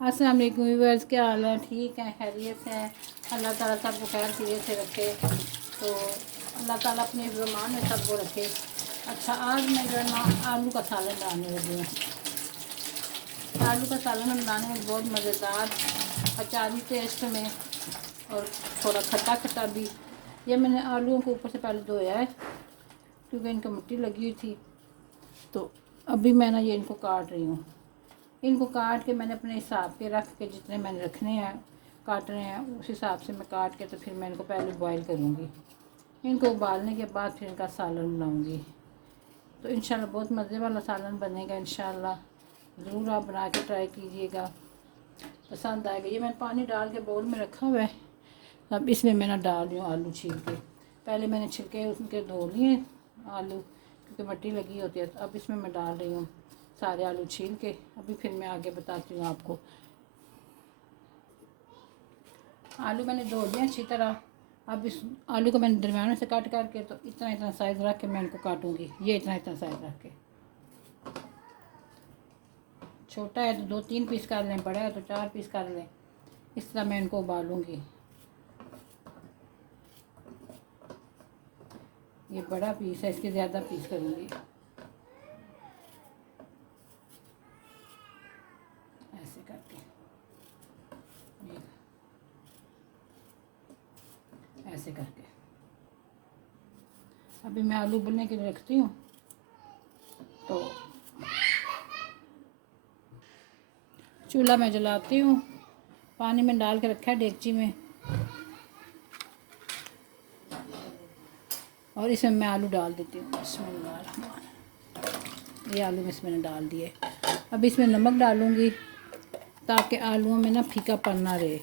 अस्सलाम वालेकुम व्यूअर्स, क्या हाल है? ठीक है, खैरियत से हैं। अल्लाह ताला सबको खैर खैरियत से रखे। तो अल्लाह ताला अपने ईमान में सबको रखे। अच्छा, आज मैं जो है ना आलू का सालन बनाने लगी हूँ। आलू का सालन बनाने में बहुत मज़ेदार, अचारी टेस्ट में और थोड़ा खट्टा खट्टा भी। ये मैंने आलूओं को ऊपर से पहले धोया है क्योंकि इनको मिट्टी लगी हुई थी। तो अभी मैं ना ये इनको काट रही हूँ। इनको काट के मैंने अपने हिसाब के रख के, जितने मैंने रखने हैं काट रहे हैं उस हिसाब से मैं काट के, तो फिर मैं इनको पहले बॉईल करूँगी। इनको उबालने के बाद फिर इनका सालन बनाऊँगी। तो इंशाल्लाह बहुत मज़े वाला सालन बनेगा। इंशाल्लाह ज़रूर आप बना के ट्राई कीजिएगा, पसंद आएगा। ये मैंने पानी डाल के बाउल में रखा हुआ है। अब इसमें मैं ना डाल रही हूँ आलू छील के। पहले मैंने छिलके उनके धो लिए आलू, क्योंकि मिट्टी लगी होती है। तो अब इसमें मैं डाल रही हूँ सारे आलू छील के। अभी फिर मैं आगे बताती हूँ आपको। आलू मैंने धो लिया अच्छी तरह। अब इस आलू को मैंने दरमियान से काट करके, तो इतना इतना साइज़ रख के मैं इनको काटूँगी। ये इतना इतना साइज़ रख के, छोटा है तो 2-3 पीस कर लें, बड़ा है तो 4 पीस कर लें। इस तरह मैं इनको उबालूँगी। ये बड़ा पीस है, इसके ज़्यादा पीस करूँगी। ऐसे करके, ऐसे करके अभी मैं आलू उबलने के लिए रखती हूँ। तो चूल्हा मैं जलाती हूँ। पानी में डाल के रखा है डेगची में, और इसमें मैं आलू डाल देती हूँ। बिस्मिल्लाह। ये आलू इसमें मैंने डाल दिए। अब इसमें नमक डालूँगी ताकि आलूओं में ना फीकापन ना रहे,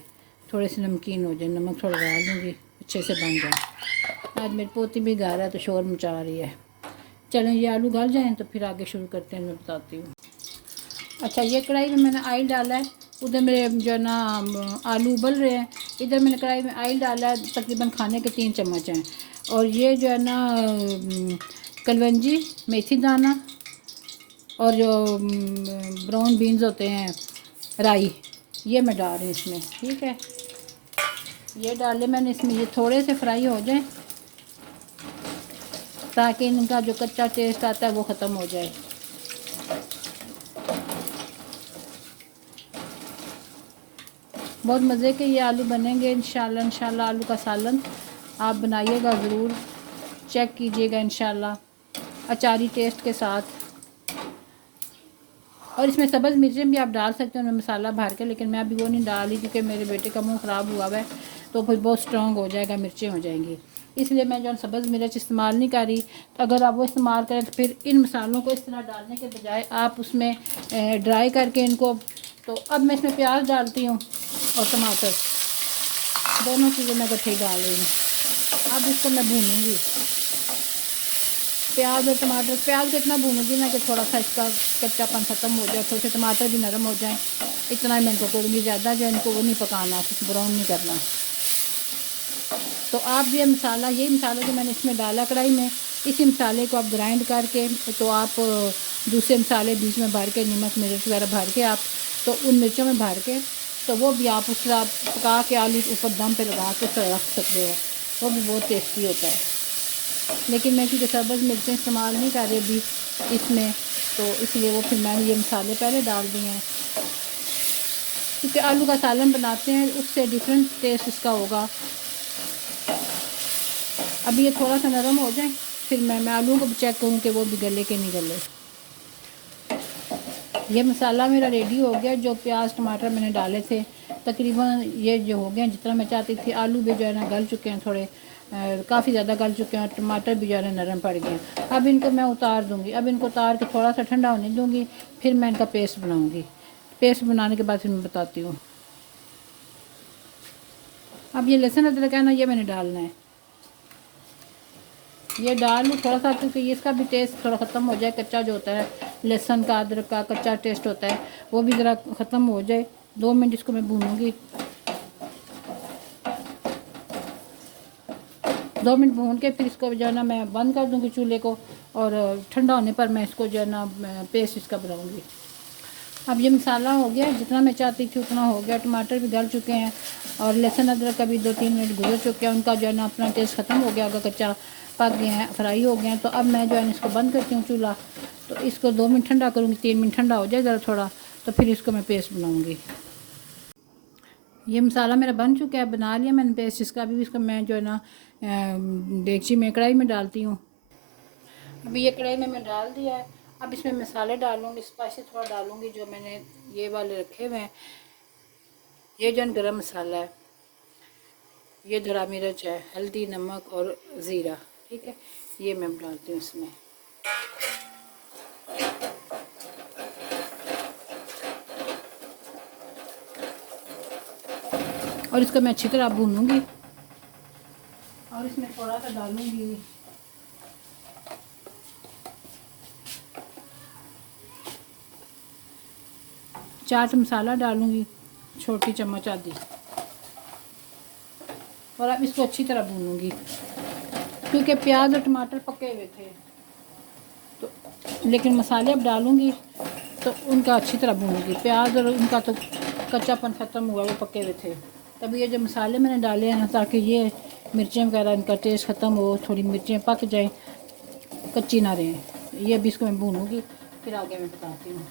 थोड़े से नमकीन हो जाए। नमक थोड़ा डाल दूँगी, अच्छे से बन जाए। आज मेरी पोती भी घर है तो शोर मचा रही है। चलें, ये आलू गल जाएँ तो फिर आगे शुरू करते हैं, मैं बताती हूँ। अच्छा, ये कढ़ाई में मैंने ऑयल डाला है। उधर मेरे जो है ना आलू उबल रहे हैं। इधर मैंने कढ़ाई में ऑयल डाला है, तकरीबन खाने के 3 चम्मच हैं। और ये जो है ना कलवंजी, मेथी दाना और जो ब्राउन बीन्स होते हैं, राई, ये मैं डाल रही हूँ इसमें। ठीक है, ये डाले मैंने इसमें। ये थोड़े से फ्राई हो जाए ताकि इनका जो कच्चा टेस्ट आता है वो ख़त्म हो जाए। बहुत मज़े के ये आलू बनेंगे इंशाल्लाह। इंशाल्लाह आलू का सालन आप बनाइएगा ज़रूर, चेक कीजिएगा इंशाल्लाह, अचारी टेस्ट के साथ। और इसमें सब्ज़ मिर्चें भी आप डाल सकते हैं मसाला भर के, लेकिन मैं अभी वो नहीं डाली क्योंकि मेरे बेटे का मुंह ख़राब हुआ है तो फिर बहुत स्ट्रॉन्ग हो जाएगा, मिर्चें हो जाएंगी। इसलिए मैं जो सब्ज़ मिर्च इस्तेमाल नहीं कर रही। तो अगर आप वो इस्तेमाल करें तो फिर इन मसालों को इस तरह डालने के बजाय आप उसमें ड्राई करके इनको। तो अब मैं इसमें प्याज डालती हूँ और टमाटर, दोनों चीज़ें मैं इकट्ठे डाल रही हूँ। अब इसको मैं भूनूँगी, प्याज और टमाटर। प्याज को इतना भूनूँगी ना कि थोड़ा सा इसका कच्चापन ख़त्म हो जाए, थोड़े से टमाटर भी नरम हो जाएं। इतना ही मैं इनको करूँगी, ज़्यादा जो इनको वो नहीं पकाना, कुछ ब्राउन नहीं करना। तो आप ये मसाला, यही मसाला जो मैंने इसमें डाला कढ़ाई में, इसी मसाले को आप ग्राइंड करके, तो आप दूसरे मसाले बीच में भर के, नमक मिर्च वगैरह भर के, आप तो उन मिर्चों में भर के, तो वो भी आप उस तरह पका के आलू ऊपर दम पे लगा के रख सकते हो। वो भी बहुत टेस्टी होता है। लेकिन मैं क्योंकि सब्ज़ मिर्चें इस्तेमाल नहीं कर रही अभी इसमें, तो इसलिए वो फिर मैंने ये मसाले पहले डाल दिए हैं। क्योंकि आलू का सालन बनाते हैं उससे डिफरेंट टेस्ट इसका होगा। अभी ये थोड़ा सा नरम हो जाए, फिर मैं आलू को भी चेक करूँ कि वो भी गले के नहीं गले। ये मसाला मेरा रेडी हो गया। जो प्याज टमाटर मैंने डाले थे तकरीबन ये जो हो गए जितना मैं चाहती थी। आलू भी जो है ना गल चुके हैं, थोड़े काफ़ी ज़्यादा गल चुके हैं। टमाटर भी जो है ना नरम पड़ गए हैं। अब इनको मैं उतार दूँगी। अब इनको उतार के थोड़ा सा ठंडा होने दूँगी, फिर मैं इनका पेस्ट बनाऊँगी। पेस्ट बनाने के बाद फिर मैं बताती हूँ। अब ये लहसुन अदरक है ना, ये मैंने डालना है। ये डाल लूँ थोड़ा सा, क्योंकि इसका भी टेस्ट थोड़ा ख़त्म हो जाए। कच्चा जो होता है लहसुन का, अदरक का कच्चा टेस्ट होता है, वो भी ज़रा ख़त्म हो जाए। 2 मिनट इसको मैं भूनूँगी। 2 मिनट भून के फिर इसको जो है ना मैं बंद कर दूँगी चूल्हे को, और ठंडा होने पर मैं इसको जो है ना पेस्ट इसका बनाऊँगी। अब ये मसाला हो गया, जितना मैं चाहती थी उतना हो गया। टमाटर भी गल चुके हैं और लहसुन अदरक का भी 2-3 मिनट गुजर चुके हैं। उनका जो है ना अपना टेस्ट ख़त्म हो गया, अगर कच्चा पक गए हैं, फ्राई हो गए हैं। तो अब मैं जो है इसको बंद करती हूँ चूल्हा। तो इसको 2 मिनट ठंडा करूँगी, 3 मिनट ठंडा हो जाए ज़रा थोड़ा, तो फिर इसको मैं पेस्ट बनाऊँगी। ये मसाला मेरा बन चुका है, बना लिया मैंने पेस्ट इसका। अभी इसको मैं जो है ना देगची में, कढ़ाई में डालती हूँ। अभी ये कढ़ाई में मैं डाल दिया है। अब इसमें मसाले डालूँगी, स्पाइसी थोड़ा डालूँगी, जो मैंने ये वाले रखे हुए हैं। ये जो गरम मसाला है, ये धरा मिर्च है, हल्दी, नमक और ज़ीरा, ठीक है, ये मैं डालती हूँ इसमें। और इसको मैं अच्छी तरह भूनूंगी। और इसमें थोड़ा सा डालूंगी चाट मसाला, डालूंगी छोटी चम्मच आधी। और अब इसको अच्छी तरह भूनूंगी, क्योंकि प्याज और टमाटर पके हुए थे तो, लेकिन मसाले अब डालूंगी तो उनका अच्छी तरह भूनूंगी। प्याज और उनका तो कच्चापन ख़त्म हुआ, वो पके हुए थे। तभी ये जो मसाले मैंने डाले हैं ना, ताकि ये मिर्चें वगैरह इनका टेस्ट ख़त्म हो, थोड़ी मिर्चें पक जाएं, कच्ची ना रहें। ये अभी इसको मैं भूनूंगी, फिर आगे मैं बताती हूँ।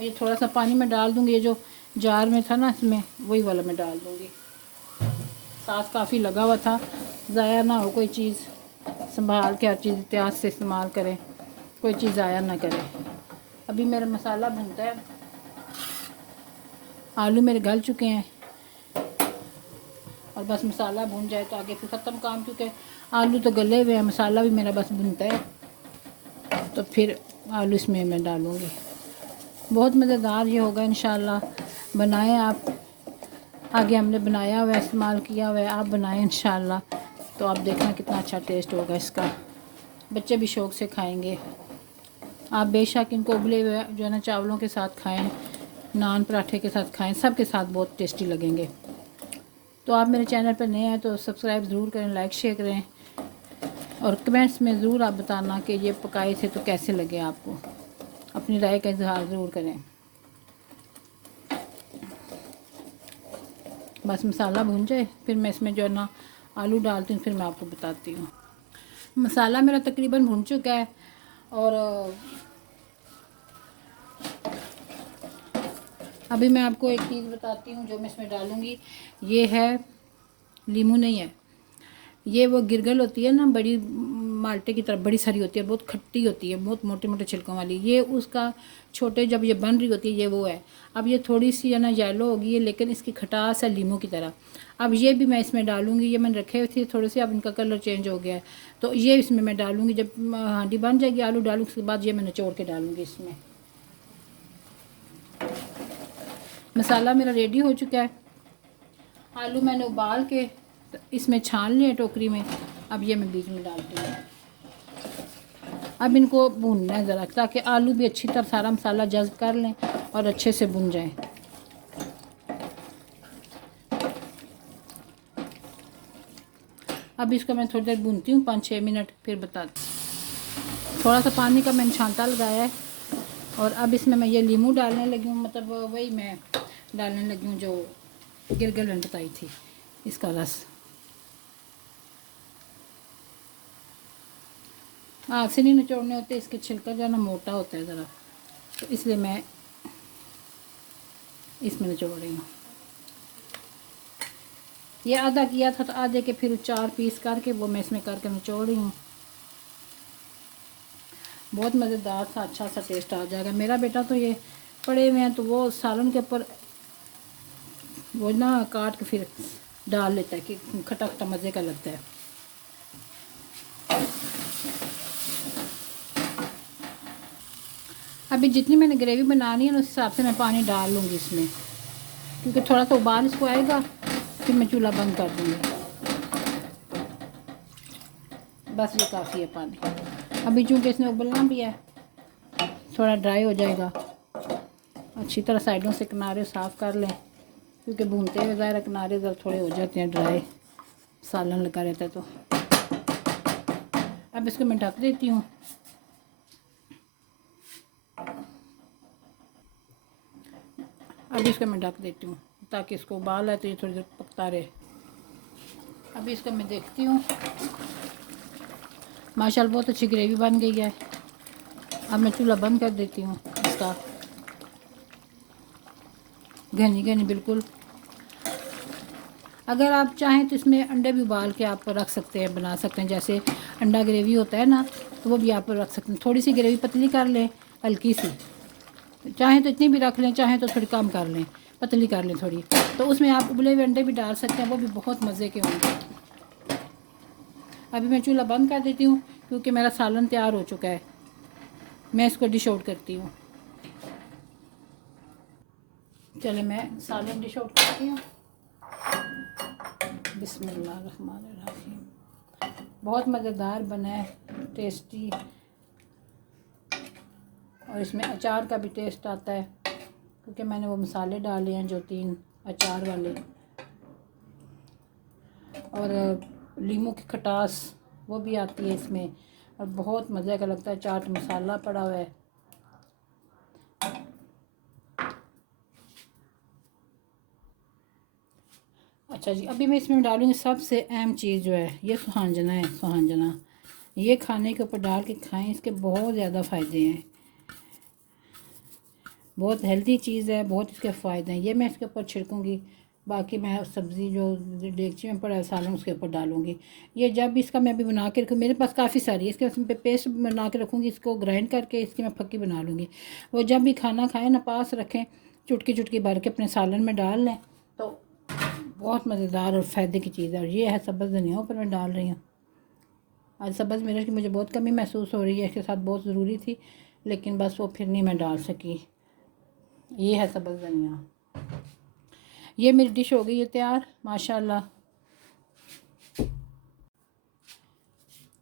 ये थोड़ा सा पानी में डाल दूँगी, ये जो जार में था ना इसमें, वही वाला मैं डाल दूँगी। साथ काफ़ी लगा हुआ था, ज़ाया ना हो कोई चीज़, संभाल के हर चीज़ एहतियात से इस्तेमाल करें, कोई चीज़ ज़ाया ना करें। अभी मेरा मसाला भूनता है, आलू मेरे गल चुके हैं और बस मसाला भून जाए तो आगे फिर ख़त्म काम, क्योंकि आलू तो गले हुए हैं, मसाला भी मेरा बस भूनता है तो फिर आलू इसमें मैं डालूँगी। बहुत मज़ेदार ये होगा इंशाल्लाह। बनाएं आप, आगे हमने बनाया हुआ है, इस्तेमाल किया हुआ है, आप बनाएं इंशाल्लाह, तो आप देखना कितना अच्छा टेस्ट होगा इसका। बच्चे भी शौक़ से खाएंगे। आप बेशक इनको उबले हुए जो है ना चावलों के साथ खाएं, नान पराठे के साथ खाएं, सब के साथ बहुत टेस्टी लगेंगे। तो आप मेरे चैनल पर नए हैं तो सब्सक्राइब ज़रूर करें, लाइक शेयर करें और कमेंट्स में ज़रूर आप बताना कि ये पकाए थे तो कैसे लगे आपको। अपनी राय का इजहार ज़रूर करें। बस मसाला भून जाए, फिर मैं इसमें जो है ना आलू डालती हूँ, फिर मैं आपको बताती हूँ। मसाला मेरा तकरीबन भून चुका है और अभी मैं आपको एक चीज़ बताती हूँ जो मैं इसमें डालूँगी। ये है लीमू, नहीं है ये, वो गिरगल होती है ना, बड़ी माल्टे की तरह बड़ी सारी होती है, बहुत खट्टी होती है, बहुत मोटे मोटे छिलकों वाली। ये उसका छोटे जब ये बन रही होती है, ये वो है। अब ये थोड़ी सी है ना येलो होगी है, लेकिन इसकी खटास है लीमू की तरह। अब ये भी मैं इसमें डालूँगी। ये मैंने रखे हुए थे थोड़े से, अब इनका कलर चेंज हो गया है, तो ये इसमें मैं डालूँगी। जब हांडी बन जाएगी, आलू डालूँगी, उसके बाद ये मैं निचोड़ के डालूँगी इसमें। मसाला मेरा रेडी हो चुका है। आलू मैंने उबाल के इसमें छान लिए टोकरी में। अब ये मैं बीच में डालती हूँ। अब इनको भूनना है ज़रा, ताकि आलू भी अच्छी तरह सारा मसाला जज़्ब कर लें और अच्छे से भुन जाएं। अब इसको मैं थोड़ी देर भूनती हूँ, 5-6 मिनट, फिर बताती हूँ। थोड़ा सा पानी का मैंने छांटा लगाया है और अब इसमें मैं ये लीमू डालने लगी हूँ, मतलब वही मैं डालने लगी हूँ जो गिरगल मैंने बताई थी, इसका रस। हाथ से नहीं निचोड़ने होते, इसके छिलका जो है ना मोटा होता है ज़रा, तो इसलिए मैं इसमें निचोड़ रही हूँ। ये आधा किया था तो आधे के फिर 4 पीस करके वो मैं इसमें करके निचोड़ रही हूँ। बहुत मज़ेदार सा अच्छा सा टेस्ट आ जाएगा। मेरा बेटा तो ये पड़े हुए हैं तो वो सालन के ऊपर वो ना काट के फिर डाल लेता है कि खट्टा खट्टा मज़े का लगता है। अभी जितनी मैंने ग्रेवी बनानी है ना उस हिसाब से मैं पानी डाल लूँगी इसमें, क्योंकि थोड़ा सा उबाल इसको आएगा, फिर मैं चूल्हा बंद कर दूँगी। बस ये काफ़ी है पानी। अभी चूँकि इसने उबलना भी है, थोड़ा ड्राई हो जाएगा। अच्छी तरह साइडों से किनारे साफ़ कर लें, क्योंकि भूनते हुए ज़ाहिर किनारे ज़रा थोड़े हो जाते हैं ड्राई, सालन लगा रहता है तो। अब इसको मैं ढक देती हूँ। अभी इसको मैं ढक देती हूँ ताकि इसको उबाल है तो ये थोड़ी देर पकता रहे। अभी इसको मैं देखती हूँ, माशाल्लाह बहुत अच्छी ग्रेवी बन गई है। अब मैं चूल्हा बंद कर देती हूँ इसका। घनी घनी बिल्कुल। अगर आप चाहें तो इसमें अंडे भी उबाल के आप रख सकते हैं, बना सकते हैं। जैसे अंडा ग्रेवी होता है ना, तो वो भी आप रख सकते हैं। थोड़ी सी ग्रेवी पतली कर लें, हल्की सी, चाहें तो इतनी भी रख लें, चाहें तो थोड़ी कम कर लें, पतली कर लें थोड़ी। तो उसमें आप उबले हुए अंडे भी डाल सकते हैं, वो भी बहुत मज़े के होंगे। अभी मैं चूल्हा बंद कर देती हूँ क्योंकि मेरा सालन तैयार हो चुका है। मैं इसको डिश आउट करती हूँ। चले मैं सालन डिश आउट करती हूँ। बिस्मिल्लाहिर्रहमानिर्रहीम। बहुत मज़ेदार बना है, टेस्टी। और इसमें अचार का भी टेस्ट आता है क्योंकि मैंने वो मसाले डाले हैं जो 3 अचार वाले। और लीमू की खटास वो भी आती है इसमें, और बहुत मज़े का लगता है। चाट मसाला पड़ा हुआ है। अच्छा जी, अभी मैं इसमें डालूँगी सबसे अहम चीज़ जो है, ये सुहांजना है। सुहांजना ये खाने के ऊपर डाल के खाएं, इसके बहुत ज़्यादा फ़ायदे हैं। बहुत हेल्दी चीज़ है, बहुत इसके फ़ायदे हैं। ये मैं इसके ऊपर छिड़कूँगी, बाकी मैं सब्ज़ी जो डेगची में पड़ा है सालन उसके ऊपर डालूँगी। ये जब इसका मैं अभी बना के रखूँ, मेरे पास काफ़ी सारी है, इसके उसमें पेस्ट बना के रखूँगी। इसको ग्राइंड करके इसकी मैं फक्की बना लूँगी। वो जब भी खाना खाएँ ना, पास रखें, चुटकी चुटकी भर के अपने सालन में डाल लें तो बहुत मज़ेदार और फ़ायदे की चीज़ है। और ये है सब्ज़ धनिया ऊपर मैं डाल रही हूँ। आज सब्ज़ मिर्च की मुझे बहुत कमी महसूस हो रही है, इसके साथ बहुत ज़रूरी थी, लेकिन बस वो फिर नहीं मैं डाल सकी। ये है सब्ज़ धनिया। ये मेरी डिश हो गई है तैयार माशाल्लाह।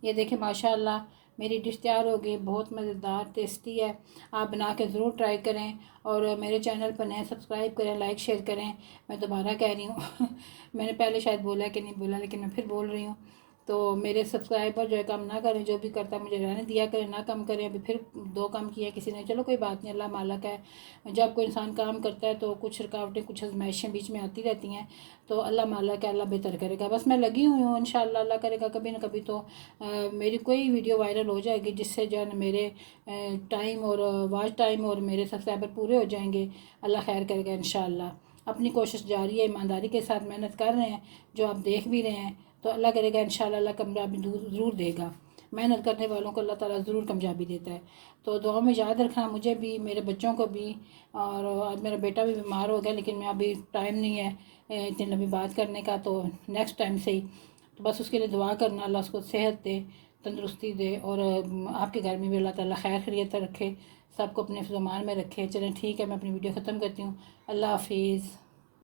ये देखें माशाल्लाह मेरी डिश तैयार हो गई, बहुत मज़ेदार टेस्टी है। आप बना के ज़रूर ट्राई करें और मेरे चैनल पर नए सब्सक्राइब करें, लाइक शेयर करें। मैं दोबारा कह रही हूँ मैंने पहले शायद बोला कि नहीं बोला, लेकिन मैं फिर बोल रही हूँ। तो मेरे सब्सक्राइबर जो है कम ना करें, जो भी करता है मुझे रहने दिया करें, ना कम करें। अभी फिर 2 कम किए किसी ने, चलो कोई बात नहीं, अल्लाह मालिक है। जब कोई इंसान काम करता है तो कुछ रुकावटें, कुछ आजमाइशें बीच में आती रहती हैं, तो अल्लाह मालिक है, अल्लाह बेहतर करेगा। बस मैं लगी हुई हूँ, इंशाअल्लाह अल्लाह करेगा कभी ना कभी तो मेरी कोई वीडियो वायरल हो जाएगी, जिससे जो है मेरे टाइम और वॉच टाइम और मेरे सब्सक्राइबर पूरे हो जाएंगे। अल्लाह खैर करेगा इंशाअल्लाह। अपनी कोशिश जारी है, ईमानदारी के साथ मेहनत कर रहे हैं, जो आप देख भी रहे हैं, तो अल्लाह करेगा इंशाअल्लाह अल्लाह कामयाबी ज़रूर देगा। मेहनत करने वालों को अल्लाह ताला ज़रूर कामयाबी देता है। तो दुआ में याद रखना मुझे भी, मेरे बच्चों को भी। और आज मेरा बेटा भी बीमार हो गया, लेकिन मैं अभी टाइम नहीं है इतनी लंबी बात करने का, तो नेक्स्ट टाइम से ही। तो बस उसके लिए दुआ करना, अल्लाह उसको सेहत दे, तंदुरुस्ती दे, और आपके घर में भी अल्लाह ताला खैर खैरियत रखे, सबको अपने फ़रमान में रखे। चलें ठीक है, मैं अपनी वीडियो ख़त्म करती हूँ। अल्लाह हाफिज़।